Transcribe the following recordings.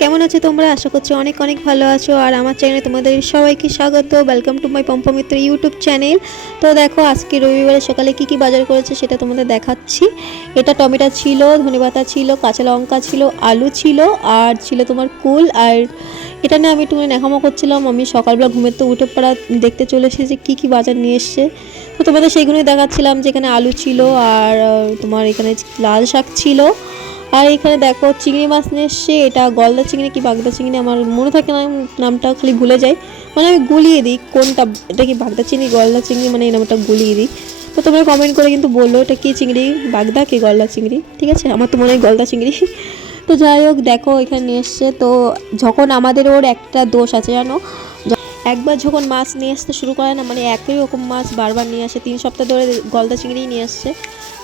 কেমন আছো তোমরা? আশা করছি অনেক অনেক ভালো আছো। আর আমার চ্যানেলে তোমাদের সবাইকে স্বাগত। Welcome to my Pampamitra YouTube channel তো দেখো, আজকে রবিবারে সকালে কি কি বাজার করেছে সেটা তোমাদের দেখাচ্ছি। এটা টমেটো ছিল ধনেপাতা ছিল, কাঁচা লঙ্কা ছিল, আলু ছিল, আর ছিল তোমার কুল। আর এটা নিয়ে আমি একটু নেখামো করছিলাম। আমি সকালবেলা ঘুমের তো উঠে পড়া দেখতে চলে এসেছি যে কী কী বাজার নিয়ে এসছে। তো তোমাদের সেইগুলোই দেখাচ্ছিলাম যে এখানে আলু ছিল, আর তোমার এখানে লাল শাক ছিল আর এখানে দেখো চিংড়ি মাছ নিয়ে এসছে, এটা গলদা চিংড়ি কি বাগদা চিংড়ি আমার মনে থাকে না নামটা খালি ভুলে যাই। মানে আমি গুলিয়ে দিই কোনটা, এটা কি বাগদা চিংড়ি, গলদা চিংড়ি মানে এই নামটা গুলিয়ে দিই। তো তোমরা কমেন্ট করে কিন্তু বলল এটা কি চিংড়ি, বাগদা কি গলদা চিংড়ি, ঠিক আছে? আমার তো মনে হয় গলদা চিংড়ি। তো যাই হোক, দেখো এখানে এসছে। তো যখন আমাদের ওর একটা দোষ আছে, জানো? একবার যখন মাছ নিয়ে আসতে শুরু করে না মানে একই রকম মাছ বারবার নিয়ে আসে, তিন সপ্তাহ ধরে গলদা চিংড়িই নিয়ে আসছে।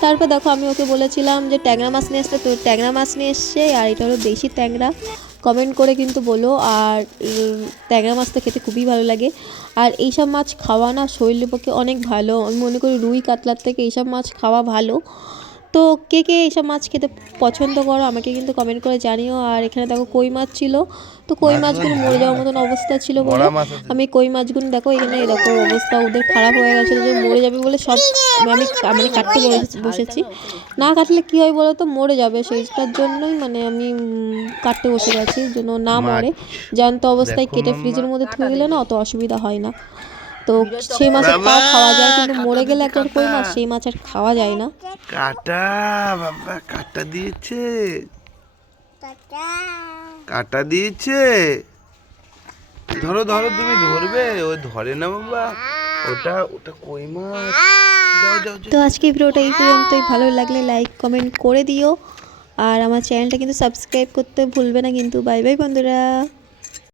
তারপর দেখো আমি ওকে বলেছিলাম যে, ট্যাংরা মাছ নিয়ে আসতে। তো ট্যাংরা মাছ নিয়ে এসছে, আর এটা হলো দেশি ট্যাংরা। কমেন্ট করে কিন্তু বলো, আর ট্যাংরা মাছটা খেতে খুবই ভালো লাগে। আর এইসব মাছ খাওয়া না শরীরের পক্ষে অনেক ভালো। আমি মনে করি রুই কাতলার থেকে এইসব মাছ খাওয়া ভালো। তো কে কে এইসব মাছ খেতে পছন্দ করো আমাকে কিন্তু কমেন্ট করে জানিও। আর এখানে দেখো কই মাছ ছিল। তো কই মাছগুলো মরে যাওয়ার মতন অবস্থা ছিল বলে। আমি কই মাছগুলো দেখো এখানে এরকম অবস্থা ওদের খারাপ হয়ে গেছিল যে মরে যাবে বলে সব আমি মানে কাটতে বসে- বসেছি। না কাটলে কি হয় বলো তো মরে যাবে। সেইটার জন্যই মানে আমি কাটতে বসে গেছি যেন না মরে। জ্যান্ত অবস্থায় কেটে ফ্রিজের মধ্যে থুয়ে গেলে না অত অসুবিধা হয় না। তো সেই মাছের তাও খাওয়া যায় কিন্তু মরে গেলে একটা কই মাছ? সেই মাছ আর খাওয়া যায় না। কাটা বাবা কাটা দিয়েছে। কাটা। দিয়েছে। ধরো ধরো তুমি ধরবে। ও ধরে না বাবা। ওটা ওটা কই মাছ? যাও যাও যাও। তো আজকে ভিডিওটা এই পর্যন্তই। ভালো লাগলে লাইক কমেন্ট করে দিও। আর আমার চ্যানেলটা কিন্তু সাবস্ক্রাইব করতে ভুলবে না কিন্তু বাই বাই বন্ধুরা।